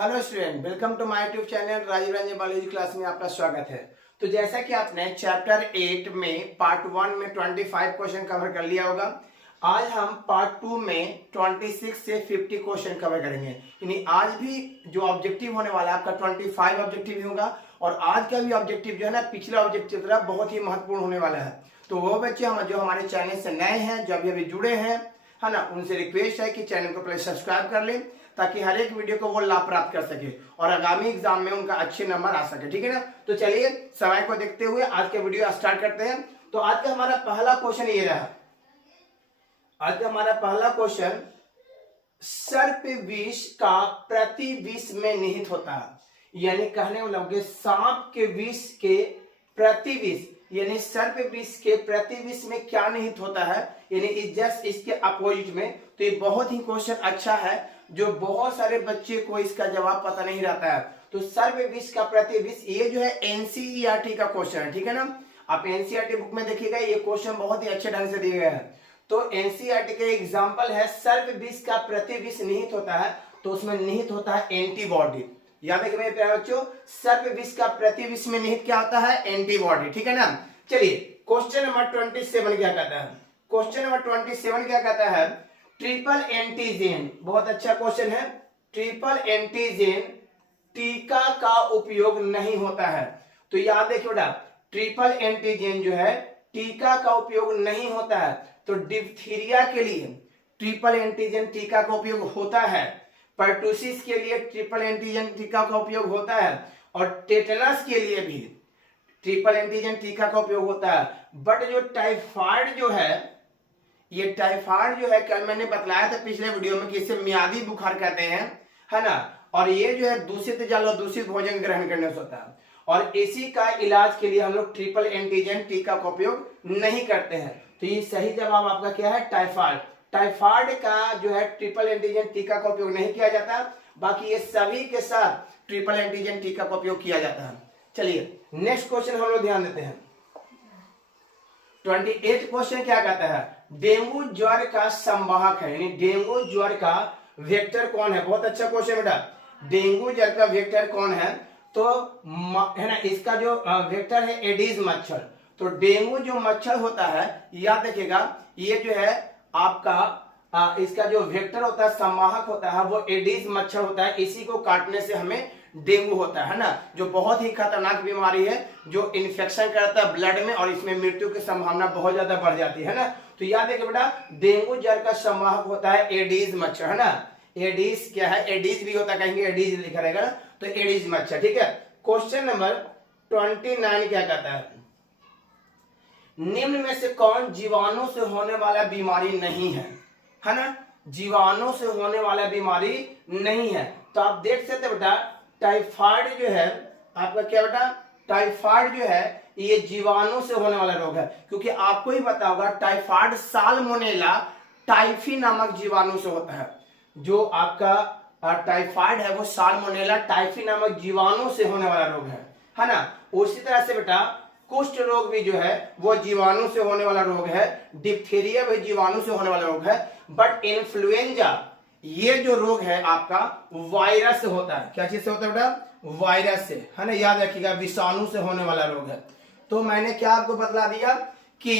Hello student, welcome to my YouTube channel Rajiv Ranjan biology class में आपका स्वागत है। तो जैसा कि आपने चैप्टर 8 में पार्ट 1 में 25 क्वेश्चन कवर कर लिया होगा, आज हम पार्ट 2 में 26 से 50 क्वेश्चन कवर करेंगे। यानी आज भी जो ऑब्जेक्टिव होने वाला है आपका 25 ऑब्जेक्टिव होगा और आज का भी ऑब्जेक्टिव जो है ना पिछला ऑब्जेक्टिव तरह बहुत ही महत्वपूर्ण होने वाला है। तो वो बच्चे हम जो हमारे चैनल से नए हैं, जो अभी जुड़े हैं, है ना, उनसे रिक्वेस्ट है कि चैनल को पहले सब्सक्राइब कर लें ताकि हर एक वीडियो को वो लाभ प्राप्त कर सके और आगामी एग्जाम में उनका अच्छे नंबर आ सके। ठीक है ना। तो चलिए समय को देखते हुए आज के वीडियो स्टार्ट करते हैं। तो आज का हमारा पहला क्वेश्चन ये रहा। आज का हमारा पहला क्वेश्चन, सर्प विष का प्रति विष में निहित होता है। यानी कहने वाले सांप के विष के प्रति विष यानी सर्प विष के प्रति विष में क्या निहित होता है, यानी जस्ट इसके अपोजिट में। तो ये बहुत ही क्वेश्चन अच्छा है जो बहुत सारे बच्चे को इसका जवाब पता नहीं रहता है। तो सर्प विष का प्रति विष ये जो है एनसीईआरटी का क्वेश्चन है। ठीक है ना। आप एनसीईआरटी बुक में देखिएगा, ये क्वेश्चन बहुत ही अच्छे ढंग से दिए गए हैं। तो एनसीईआरटी का एग्जाम्पल है सर्प विष का प्रति विष निहित होता है, तो उसमें निहित होता है एंटीबॉडी। याद रखिए मेरे प्यारे बच्चों, सर्प विष का प्रति विष में निहित क्या होता है? एंटीबॉडी। ठीक है ना। चलिए क्वेश्चन नंबर 27 क्या कहता है? क्वेश्चन नंबर 27 क्या कहता है? ट्रिपल एंटीजन, बहुत अच्छा क्वेश्चन है। ट्रिपल एंटीजन टीका का उपयोग नहीं होता है। तो याद देखिए बेटा, ट्रिपल एंटीजन जो है टीका का उपयोग नहीं होता है। तो डिप्थीरिया के लिए ट्रिपल एंटीजन टीका का उपयोग होता है, पर्टुसिस के लिए ट्रिपल एंटीजन टीका का उपयोग होता है और टेटनस के लिए भी ट्रिपल एंटीजन टीका का उपयोग होता है। बट जो टाइफाइड जो है, ये टाइफाइड जो है कल मैंने बतलाया था पिछले वीडियो में कि इसे मियादी बुखार कहते हैं, है ना। और ये जो है दूषित जल और दूषित भोजन ग्रहण करने से होता है और इसी का इलाज के लिए हम लोग ट्रिपल एंटीजन टीका का उपयोग नहीं करते हैं। तो ये सही जवाब आपका क्या है? टाइफाइड। टाइफाइड का जो है ट्रिपल एंटीजन टीका का उपयोग नहीं किया जाता, बाकी ये सभी के साथ ट्रिपल एंटीजन टीका का उपयोग किया जाता है। चलिए नेक्स्ट क्वेश्चन हम लोग ध्यान देते हैं। 28 क्वेश्चन क्या कहता है? डेंगू ज्वर का संवाहक है, यानी डेंगू ज्वर का वेक्टर कौन है? बहुत अच्छा क्वेश्चन बेटा। डेंगू ज्वर का वेक्टर कौन है? तो है ना, इसका जो वेक्टर है एडीज मच्छर। तो डेंगू जो मच्छर होता है, याद रखिएगा, ये जो है आपका इसका जो वेक्टर होता है, संवाहक होता है, वो एडीज मच्छर होता है। इसी को काटने से हमें डेंगू होता है ना, जो बहुत ही खतरनाक बीमारी है, जो इन्फेक्शन करता है ब्लड में और इसमें मृत्यु की संभावना बहुत ज्यादा बढ़ जाती है ना। तो याद रखिए बेटा, डेंगू ज्वर का संवाहक होता है एडीज मच्छर, है ना। एडीज क्या है? एडीज भी होता है, कहेंगे एडीज लिखा रहेगा ना, तो एडीज मच्छर। ठीक है। क्वेश्चन नंबर 29 क्या कहता है? निम्न में से कौन जीवाणु से होने वाला बीमारी नहीं है ना। जीवाणु से होने वाला बीमारी नहीं है। तो आप देख सकते बेटा, टाइफाइड जो है आपका क्या बेटा? टाइफाइड जो है ये जीवाणु से होने वाला रोग है, क्योंकि आपको ही पता होगा टाइफाइड साल्मोनेला टाइफी नामक जीवाणु से होता है। जो आपका टाइफाइड है वो साल्मोनेला टाइफी नामक जीवाणु से होने वाला रोग है ना। उसी तरह से बेटा कुष्ठ रोग भी जो है वो जीवाणु से होने वाला रोग है। डिप्थीरिया भी जीवाणु से होने वाला रोग है। बट इन्फ्लुएंजा ये जो रोग है आपका वायरस से होता है। क्या चीज से होता है बेटा? वायरस से, है ना। याद रखिएगा, विषाणु से होने वाला रोग है। तो मैंने क्या आपको बतला दिया कि,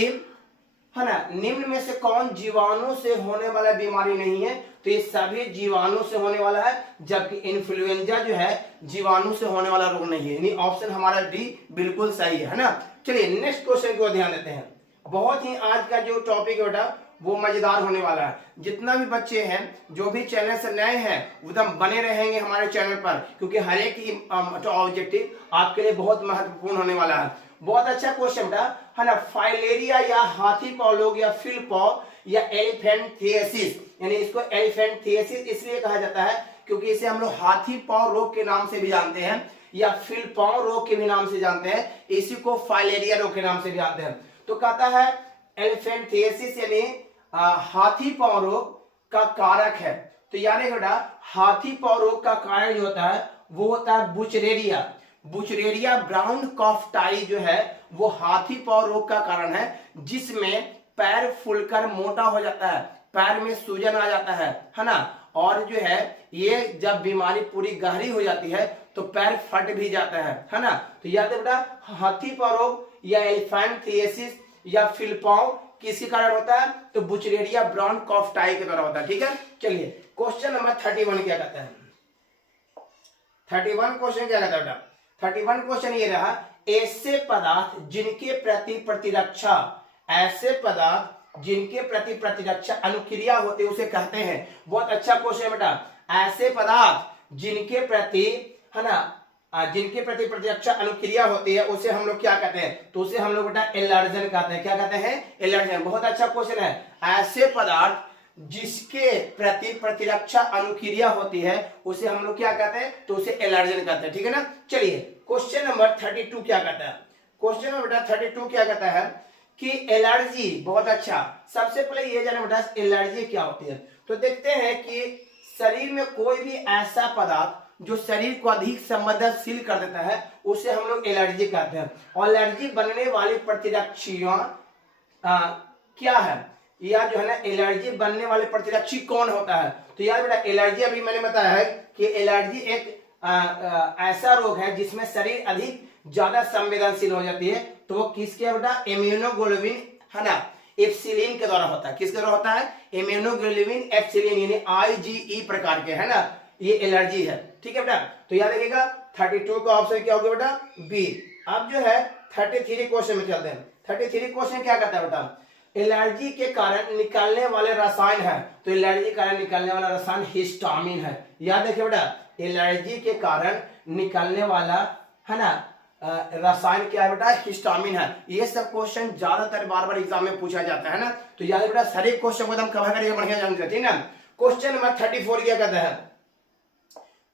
है ना, निम्न में से कौन जीवाणु से होने वाला बीमारी नहीं है? तो ये सभी जीवाणु से होने वाला है, जबकि इन्फ्लुएंजा जो है जीवाणु से होने वाला रोग नहीं है। यानी ऑप्शन हमारा डी बिल्कुल सही है ना। चलिए नेक्स्ट क्वेश्चन को ध्यान देते हैं। बहुत ही आज का जो टॉपिक है बेटा वो मजेदार होने वाला है। जितना भी बच्चे हैं जो भी चैनल से नए हैं एकदम बने रहेंगे हमारे चैनल पर, क्योंकि हर एक ही ऑब्जेक्टिव आपके लिए बहुत महत्वपूर्ण होने वाला है। बहुत अच्छा क्वेश्चन था, है ना। फाइलेरिया या हाथी पाँव रोग या फिल पाँव या एलिफेंटियासिस, यानी इसको एलिफेंटियासिस इसलिए कहा जाता है क्योंकि इसे हम लोग हाथी पाँव रोग के नाम से भी जानते हैं या फिल पाँव रोग के भी नाम से जानते हैं। इसी को फाइलेरिया रोग के नाम से भी जानते हैं। तो कहता है एलिफेंटियासिस यानी हाथी पाँव रोग का कारक है। तो यानी बेटा हाथी पाँव रोग का कारण जो होता है वो होता है बुचरेरिया। बुचरेरिया ब्राउन कॉफ टाई जो है वो हाथी पाँव रोग का कारण है, जिसमें पैर फूलकर मोटा हो जाता है, पैर में सूजन आ जाता है ना। और जो है ये जब बीमारी पूरी गहरी हो जाती है तो पैर फट भी जाता है ना। तो याद है बेटा, हाथी पाँव रोग या एलिफेंटिएसिस या फिलपांव किसी कारण होता है, तो बुचरेरिया ब्राउन कॉफ टाई के द्वारा होता है। ठीक है, चलिए क्वेश्चन नंबर 31 क्या कहता है। 31 क्वेश्चन क्या कहता है बेटा, 31 क्वेश्चन ये रहा, ऐसे पदार्थ जिनके प्रति प्रतिरक्षा, ऐसे पदार्थ जिनके प्रति प्रतिरक्षा अनुक्रिया होती है उसे कहते हैं। बहुत अच्छा क्वेश्चन है बेटा, ऐसे पदार्थ जिनके प्रति, है ना, जिनके प्रति प्रतिरक्षा अनुक्रिया होती है उसे हम लोग क्या कहते हैं, तो उसे हम लोग बेटा एलर्जन कहते हैं। क्या कहते हैं, एलर्जन। बहुत अच्छा क्वेश्चन है, ऐसे पदार्थ जिसके प्रति प्रतिरक्षा अनुक्रिया होती है उसे हम लोग क्या कहते हैं, तो उसे एलर्जन कहते हैं। ठीक है ना। चलिए क्वेश्चन नंबर 32 क्या कहता है, क्वेश्चन नंबर बेटा 32 क्या कहता है कि एलर्जी। बहुत अच्छा, सबसे पहले ये जाने बेटा एलर्जी क्या होती है। तो देखते हैं कि शरीर में कोई भी ऐसा पदार्थ जो शरीर को अधिक संवेदनशील कर देता है उसे हम लोग एलर्जी कहते हैं। और एलर्जी बनने वाली प्रतिरक्षियां क्या है, या जो है ना एलर्जी बनने वाले प्रतिरक्षी कौन होता है। तो यार बेटा एलर्जी अभी मैंने बताया है कि एलर्जी एक ऐसा रोग है जिसमें शरीर अधिक ज्यादा संवेदनशील हो जाती है। तो वो किसके बेटा, इम्यूनोग्लोबुलिन, है ना, एप्सिलिन के द्वारा होता है। किसके द्वारा होता है, इम्यूनोग्लोबुलिन एप्सिलिन यानी IgE प्रकार के, है ना, ये एलर्जी है। ठीक है बेटा, तो याद रखिएगा 32 का ऑप्शन क्या होगा बेटा, बी। अब जो है 33 क्वेश्चन में चलते हैं। 33 क्वेश्चन क्या कहता है बेटा, एलर्जी के कारण निकलने वाले रसायन है। तो एलर्जी के कारण निकलने वाला रसायन हिस्टामिन है। याद रखिए बेटा, एलर्जी के कारण निकलने वाला, है ना, रसायन क्या है बेटा, हिस्टामिन है। ये सब क्वेश्चन ज्यादातर बार बार एग्जाम में पूछा जाता है ना, तो याद बेटा सारे क्वेश्चन को एकदम कवर करिए बढ़िया जान सकते ना। क्वेश्चन नंबर 34 क्या कहता है,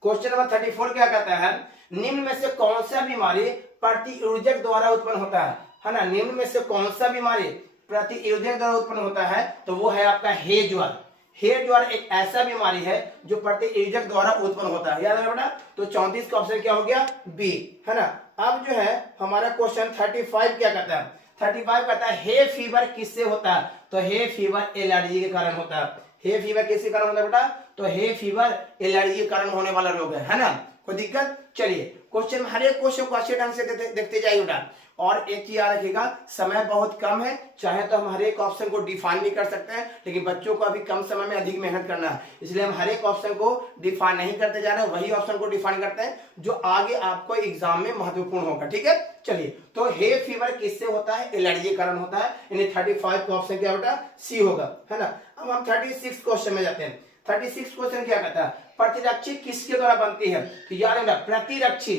क्वेश्चन नंबर 34 क्या कहता है, निम्न में से कौन सा बीमारी प्रतियोजक द्वारा उत्पन्न होता है ना, निम्न में से कौन सा बीमारी प्रतियोजक द्वारा उत्पन्न होता है, तो वो है आपका हे ज्वर। हे ज्वर एक ऐसा बीमारी है जो प्रतियोजक द्वारा उत्पन्न होता है। याद है बेटा, तो 34 का ऑप्शन क्या हो गया, बी, है ना। अब जो है हमारा क्वेश्चन 35 क्या कहता है, 35 कहता है हे फीवर किससे होता है, तो हे फीवर एलर्जी के कारण होता है। हे फीवर किसके कारण होता है बेटा, तो हे फीवर एलर्जी के कारण होने वाला रोग है ना, कोई दिक्कत। चलिए क्वेश्चन, हर एक क्वेश्चन को अच्छे ढंग से देखते जाइए बेटा। और एक चीज याद रखिएगा, समय बहुत कम है, चाहे तो हम हर एक ऑप्शन को डिफाइन भी कर सकते हैं, लेकिन बच्चों को अभी कम समय में अधिक मेहनत करना है, इसलिए हम हर एक ऑप्शन को डिफाइन नहीं करते जा रहे हैं, वही ऑप्शन को डिफाइन करते हैं जो आगे आपको एग्जाम में महत्वपूर्ण होगा। ठीक है, चलिए तो हे फीवर किससे होता है, एलर्जी के कारण होता है, यानी 35 का ऑप्शन क्या बेटा, सी होगा, है ना। अब हम 36 क्वेश्चन में जाते हैं। 36 क्वेश्चन क्या कहता है, प्रतिरक्षी किसके द्वारा बनती है, तो याद रखना प्रतिरक्षी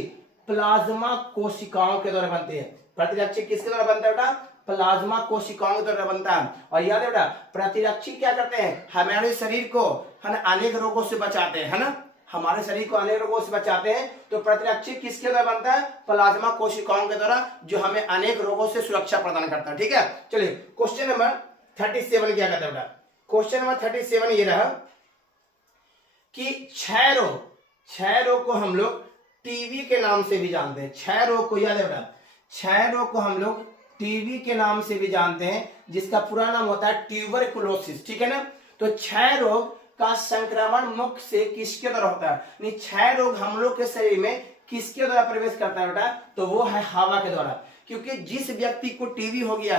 प्लाज्मा कोशिकाओं के द्वारा बनती है। प्रतिरक्षी किसके द्वारा बनता है बेटा, प्लाज्मा कोशिकाओं के द्वारा बनता है। और याद है बेटा प्रतिरक्षी क्या करते हैं, हमारे शरीर को, है ना, अनेक रोगों से बचाते हैं, है ना, हमारे शरीर को अनेक रोगों से बचाते हैं। तो प्रतिरक्षी किसके द्वारा बनता है, प्लाज्मा कोशिकाओं के द्वारा, जो हमें अनेक रोगों से सुरक्षा प्रदान करता है। ठीक है, चलिए क्वेश्चन नंबर 37 क्या कहता है बेटा, क्वेश्चन नंबर 37 ये रहा कि क्षय रोग को हम लोग टीबी के नाम से भी जानते हैं। क्षय रोग को याद है बेटा, क्षय रोग को हम लोग टीबी के नाम से भी जानते हैं, जिसका पूरा नाम होता है ट्यूबरकुलोसिस। ठीक है ना। तो क्षय रोग का संक्रमण मुख से किसके द्वारा होता है, क्षय रोग हम लोग के शरीर में किसके द्वारा प्रवेश करता है बेटा, तो वो है हवा के द्वारा। क्योंकि जिस व्यक्ति को टीबी हो गया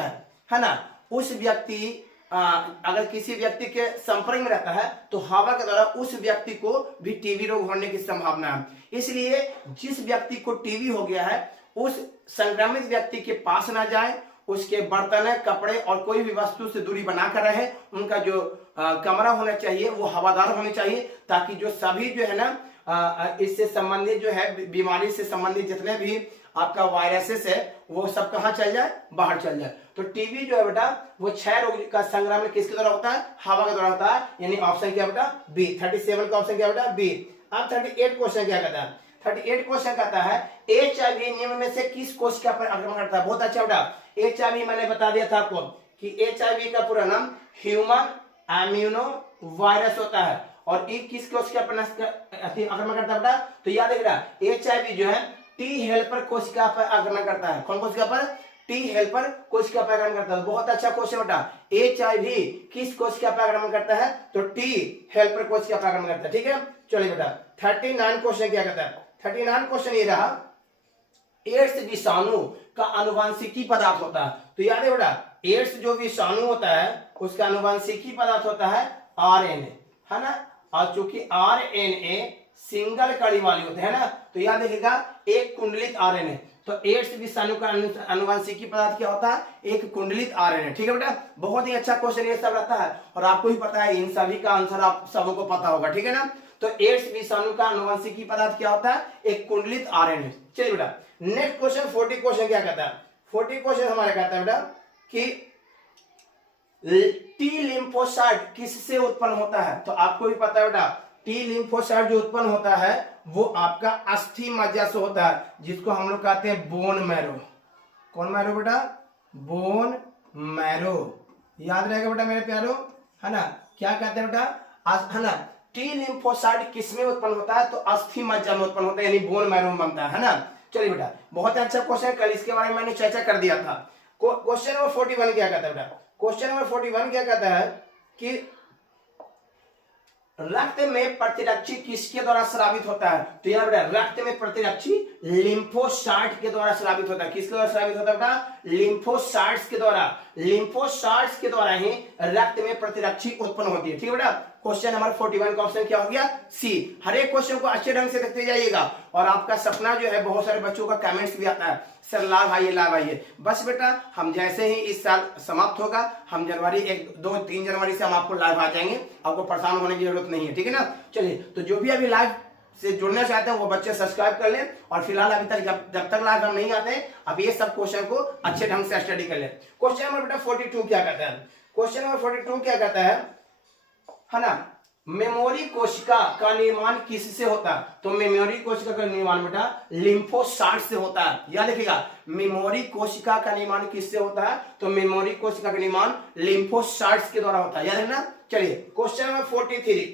है ना, उस व्यक्ति अगर किसी व्यक्ति के संपर्क में रहता है तो हवा के द्वारा उस व्यक्ति को भी टीबी रोग होने की संभावना है। इसलिए जिस व्यक्ति को टीबी हो गया है उस संक्रमित व्यक्ति के पास ना जाए, उसके बर्तन, कपड़े और कोई भी वस्तु से दूरी बनाकर रहे। उनका जो कमरा होना चाहिए वो हवादार होना चाहिए, ताकि जो सभी जो है ना इससे संबंधित जो है बीमारी से संबंधित जितने भी आपका वायरसेस है वो सब कहाँ चल जाए, बाहर चल जाए। तो टीबी जो है बेटा वो क्षय रोग का संक्रमण किसके द्वारा होता है, हवा के द्वारा होता है, यानी ऑप्शन क्या बेटा, बी। 37 का ऑप्शन क्या बेटा, बी। अब 38 क्वेश्चन क्या कहता है, 38 क्वेश्चन कहता है HIV निम्न में से किस कोशिका पर आक्रमण करता है। बहुत अच्छा बेटा, HIV मैंने बता दिया था आपको कि HIV का पूरा नाम ह्यूमन इम्यूनो वायरस होता है, और ये किस कोशिका पर आक्रमण करता है बेटा, तो याद रखिएगा HIV जो है टी हेल्पर कोशिका पर आक्रमण करता है। कौन कोशिका पर, टी हेल्पर कोशिका पैगाम करता है। बहुत अच्छा क्वेश्चन बेटा। HIV किस कोशिका पैगाम करता है? तो टी हेल्पर कोशिका पैगाम करता है। ठीक है, चलिए बेटा 39 क्वेश्चन क्या कहता है? 39 क्वेश्चन ये रहा, एड्स विषाणु का आनुवंशिकी पदार्थ होता है। तो याद है बेटा, एड्स जो विषाणु होता है उसका आनुवंशिकी पदार्थ होता है RNA, है ना। और चूंकि RNA सिंगल कड़ी वाली होते हैं ना, तो याद रखिएगा एक कुंडलित RNA। तो एड्स विषाणु का आनुवंशिकी पदार्थ क्या होता है? एक कुंडलित RNA। ठीक है बेटा, बहुत ही अच्छा क्वेश्चन ये सब रहता है और आपको ही पता है, इन सभी का आंसर आप सबको पता होगा। ठीक है ना। तो एड्स विषाणु का आनुवंशिकी पदार्थ क्या होता है? एक कुंडलित RNA। चलिए बेटा नेक्स्ट क्वेश्चन 40 क्वेश्चन क्या कहता है? 40 क्वेश्चन हमारे कहता है बेटा कि टी लिम्फोसाइट किससे उत्पन्न होता है? तो आपको भी पता है बेटा, टी लिम्फोसाइट जो उत्पन्न होता है वो आपका अस्थि मज्जा से होता है, जिसको हम लोग कहते हैं बोन मैरो। कौन मैरो बेटा? Bone marrow. याद रहेगा बेटा मेरे प्यारो, है ना। क्या कहते हैं बेटा? है ना। टी लिम्फोसाइट किसमें उत्पन्न होता है? तो अस्थि मज्जा में उत्पन्न होता है, यानी बोन मैरो में बनता है ना। चलिए बेटा बहुत अच्छा क्वेश्चन, कल इसके बारे में मैंने चर्चा कर दिया था। क्वेश्चन नंबर 41 क्या कहता है बेटा? क्वेश्चन नंबर 41 क्या कहता है कि रक्त में प्रतिरक्षी किसके द्वारा स्रावित होता है? तो यार बेटा रक्त में प्रतिरक्षी लिम्फोसाइट के द्वारा स्रावित होता है। किसके द्वारा स्रावित होता है बेटा? लिम्फोसाइट्स के द्वारा। लिम्फोसाइट्स के द्वारा ही रक्त में प्रतिरक्षी उत्पन्न होती है। ठीक है बेटा। क्वेश्चन नंबर 41 का ऑप्शन क्या हो गया? सी। हर एक क्वेश्चन को अच्छे ढंग से देखते जाइएगा और आपका सपना जो है, बहुत सारे बच्चों का कमेंट्स भी आता है, सर लाभ आइए लाभ आइए। बस बेटा हम जैसे ही इस साल समाप्त होगा, हम जनवरी 1, 2, 3 जनवरी से हम आपको लाइव आ जाएंगे, आपको परेशान होने की जरूरत नहीं है। ठीक है ना। चलिए तो जो भी अभी लाइव से जुड़ना चाहते हैं वो बच्चे सब्सक्राइब कर लें और फिलहाल अभी तक जब तक लाइव हम नहीं आते हैं, अब ये सब क्वेश्चन को अच्छे ढंग से स्टडी कर लें। क्वेश्चन नंबर बेटा 42 क्या कहता है? क्वेश्चन नंबर 42 क्या कहता है ना, मेमोरी कोशिका का निर्माण किससे होता है? तो मेमोरी कोशिका का निर्माण बेटा लिम्फोसाइट से होता है। याद रखिएगा, मेमोरी कोशिका का निर्माण किससे होता है? तो मेमोरी कोशिका का निर्माण लिम्फोसाइट्स के द्वारा होता है। याद रखना। चलिए क्वेश्चन नंबर 43।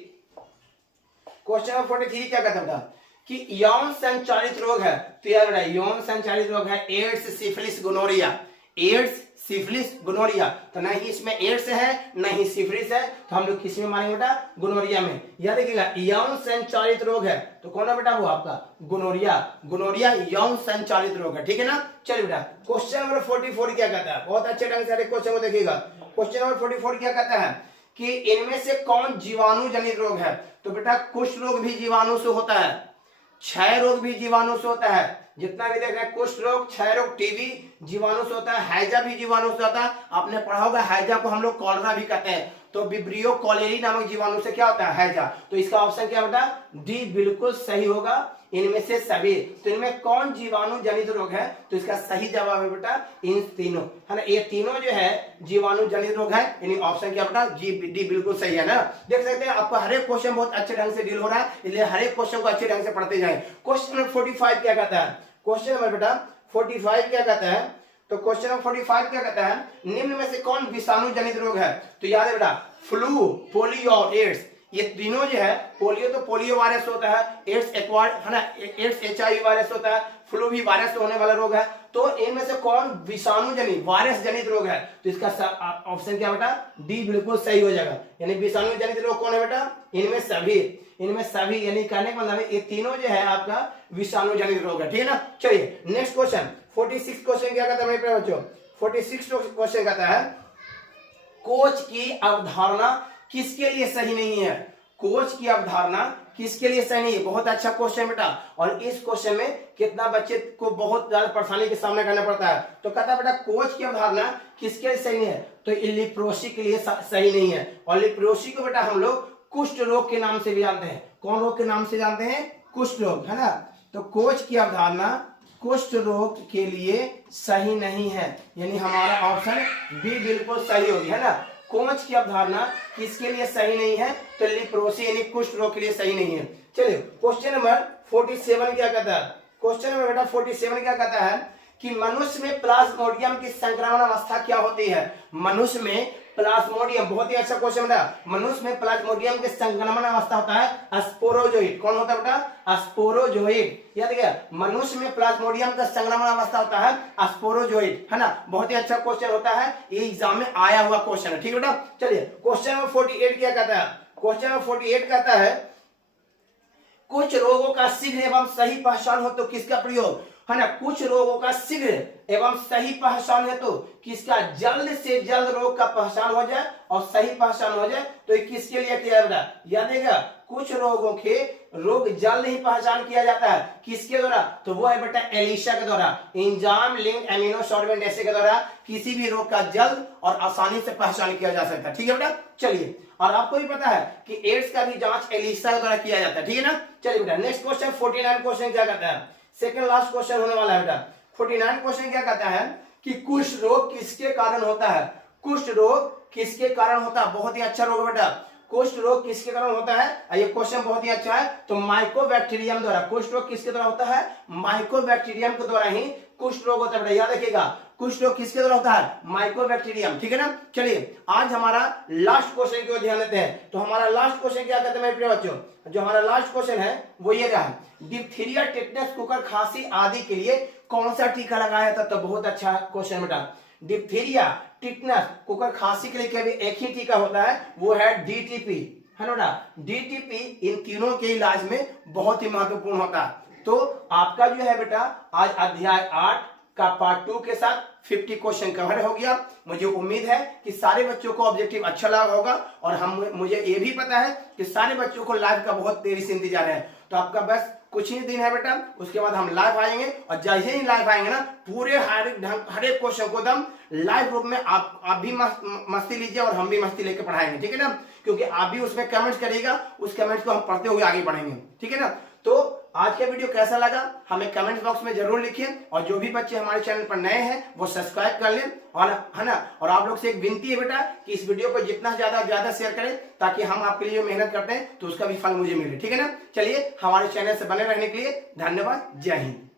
क्वेश्चन नंबर 43 क्या कहता है कि यौन संचालित रोग है? तो याद बेटा यौन संचालित रोग है AIDS, syphilis, gonorrhoea. AIDS, syphilis, gonorrhoea. तो ना ही इसमें एड्स है ना ही सिफिलिस है, तो हम लोग किस में मानेंगे बेटा? गोनोरिया में। याद रखिएगा यौन संचालित रोग है तो कौन है बेटा? वो आपका गोनोरिया। गोनोरिया यौन संचालित रोग है। ठीक है ना। चलिए बेटा क्वेश्चन नंबर 44 क्या कहता है? बहुत अच्छे ढंग से क्वेश्चन को देखिएगा। क्वेश्चन नंबर 44 क्या कहता है कि इनमें से कौन जीवाणु जनित रोग है? तो बेटा कुष्ठ रोग भी जीवाणु से होता है, क्षय रोग भी जीवाणु से होता है। जितना भी देख रहे हैं, कुष्ठ रोग, क्षय रोग, टीबी जीवाणु से होता है, हैजा भी जीवाणु से होता है। आपने पढ़ा होगा हैजा को हम लोग कॉलरा भी कहते हैं। तो विब्रियो कॉलेरी नामक जीवाणु से क्या होता है? हैजा। तो इसका ऑप्शन क्या बेटा? डी बिल्कुल सही होगा, इनमें से सभी। तो इनमें कौन जीवाणु जनित रोग है? तो इसका सही जवाब है बेटा इन तीनों, है ना। ये तीनों जो है जीवाणु जनित रोग है, यानी ऑप्शन क्या बेटा? जी, डी बिल्कुल सही है ना। देख सकते हैं आपको हर एक क्वेश्चन बहुत अच्छे ढंग से डील हो रहा है, इसलिए हर एक क्वेश्चन को अच्छे ढंग से पढ़ते जाए। क्वेश्चन नंबर 45 क्या कहता है? क्वेश्चन नंबर बेटा 45 क्या कहता है? तो क्वेश्चन नंबर 45 क्या कहता है? निम्न में से कौन विषाणु जनित रोग है? तो याद है बेटा फ्लू, पोलियो और एड्स, ये तीनों जो है, पोलियो तो पोलियो वायरस होता है, एड्स एक्वायर्ड है ना, एड्स HIV वायरस होता है, फ्लू भी वायरस से होने वाला रोग है। तो इनमें से कौन विषाणु जनित, वायरस जनित रोग है? तो इसका ऑप्शन क्या बेटा? डी बिल्कुल सही हो जाएगा, यानी विषाणु जनित रोग कौन है बेटा? इनमें सभी। इनमें सभी यानी कहने का मतलब ये तीनों जो है आपका विषाणु जनित रोग है। ठीक है ना। चलिए नेक्स्ट क्वेश्चन 46 क्वेश्चन क्या कहता है मेरे बच्चों? 46 क्वेश्चन कहता है कोच की अवधारणा किसके लिए सही नहीं है? कोच की अवधारणा किसके लिए सही नहीं है? बहुत अच्छा क्वेश्चन बेटा। और इस क्वेश्चन में कितना बच्चे को बहुत ज्यादा परेशानी का सामना करना पड़ता है। तो कहता है बेटा कोच की अवधारणा किसके लिए सही नहीं है? तो लिप्रोसी के लिए सही नहीं है। और लिप्रोसी को बेटा हम लोग कुष्ठ रोग के नाम से भी जानते हैं। कौन रोग के नाम से जानते हैं? कुष्ठ रोग, है ना। तो कोच की अवधारणा कुष्ठ रोग के लिए सही नहीं है, यानी हमारा ऑप्शन बी बिल्कुल सही होगी, है ना। कोच की अवधारणा किसके लिए सही नहीं है? तो लिप्रोसी यानी कुष्ठ रोग के लिए सही नहीं है। चलिए क्वेश्चन नंबर 47 क्या कहता है? क्वेश्चन नंबर बेटा 47 क्या कहता है कि मनुष्य में प्लाज्मोडियम की संक्रमण अवस्था क्या होती है। मनुष्य में प्लाज्मोडियम, बहुत ही अच्छा क्वेश्चन बेटा, मनुष्य में प्लाज्मोडियम के संक्रमण अवस्था होता है स्पोरोजोइड। कौन होता है बेटा? स्पोरोजोइड। याद है, मनुष्य में प्लाज्मोडियम का संक्रमण अवस्था होता है स्पोरोजोइड, है ना। बहुत ही अच्छा क्वेश्चन होता है, ये एग्जाम में आया हुआ क्वेश्चन है, ठीक है बेटा। चलिए क्वेश्चन नंबर 48 क्या कहता है? क्वेश्चन नंबर 48 कहता है कुछ रोगों का शीघ्र एवं सही पहचान हो तो किसका प्रयोग, है ना। कुछ रोगों का शीघ्र एवं सही पहचान है तो किसका, जल्द से जल्द रोग का पहचान हो जाए और सही पहचान हो जाए तो ये किसके लिए किया बेटा? याद है, कुछ रोगों के रोग जल्द ही पहचान किया जाता है, किसके द्वारा? तो वो है बेटा एलिशा के द्वारा, एंजाइम लिंक्ड एमिनो सॉल्वेंट ऐसे के द्वारा किसी भी रोग का जल्द और आसानी से पहचान किया जा सकता है, ठीक है बेटा। चलिए, और आपको भी पता है कि एड्स का भी जांच एलिशा के द्वारा किया जाता है, ठीक है ना। चलिए बेटा नेक्स्ट क्वेश्चन 49 क्वेश्चन क्या कहता है? सेकंड लास्ट क्वेश्चन होने वाला है बेटा। 49 क्वेश्चन क्या कहता है कि कुष्ठ रोग किसके कारण होता है? कुष्ठ रोग किसके कारण होता है? बहुत ही अच्छा रोग बेटा, कुष्ठ रोग किसके कारण होता है? ये क्वेश्चन बहुत ही अच्छा है। तो माइकोबैक्टीरियम द्वारा कुष्ठ रोग किसके द्वारा होता है? माइकोबैक्टीरियम के द्वारा ही कुष्ठ रोग होता है बेटा, याद रखिएगा। कुष्ठ रोग किसके द्वारा होता है? माइकोबैक्टीरियम, ठीक है ना। चलिए आज हमारा लास्ट क्वेश्चन को ध्यान देते हैं। तो हमारा लास्ट क्वेश्चन क्या कहते हैं मेरे प्रिय बच्चों? जो हमारा लास्ट क्वेश्चन है वो ये रहा, डिप्थीरिया, टेटनस, कुकर खांसी आदि के लिए कौन सा टीका लगाया था? तो बहुत अच्छा क्वेश्चन बेटा, डिप्थीरिया, टिटनस, कुकर खांसी के लिए केवल एक ही टीका होता है, वो है डीटीपी, है ना। डीटीपी इन तीनों के इलाज में बहुत ही महत्वपूर्ण होता है। तो आपका जो है बेटा आज अध्याय 8 का पार्ट 2 के साथ 50 क्वेश्चन कवर हो गया। मुझे उम्मीद है कि सारे बच्चों को ऑब्जेक्टिव अच्छा लगा होगा और मुझे ये भी पता है कि सारे बच्चों को लाइव का बहुत देरी से इंतजार है। तो आपका बस कुछ ही दिन है बेटा, उसके बाद हम लाइव आएंगे और जैसे ही लाइव आएंगे ना, पूरे हर एक क्वेश्चन को एकदम लाइव रूप में आप भी मस्ती लीजिए और हम भी मस्ती लेके पढ़ाएंगे, ठीक है ना। क्योंकि आप भी उसमें कमेंट्स करिएगा, उस कमेंट्स को हम पढ़ते हुए आगे बढ़ेंगे, ठीक है ना। तो आज का वीडियो कैसा लगा हमें कमेंट बॉक्स में जरूर लिखिए और जो भी बच्चे हमारे चैनल पर नए हैं वो सब्सक्राइब कर लें, और है ना। और आप लोग से एक विनती है बेटा कि इस वीडियो को जितना ज्यादा शेयर करें ताकि हम आपके लिए मेहनत करते हैं तो उसका भी फल मुझे मिले, ठीक है ना। चलिए हमारे चैनल से बने रहने के लिए धन्यवाद। जय हिंद।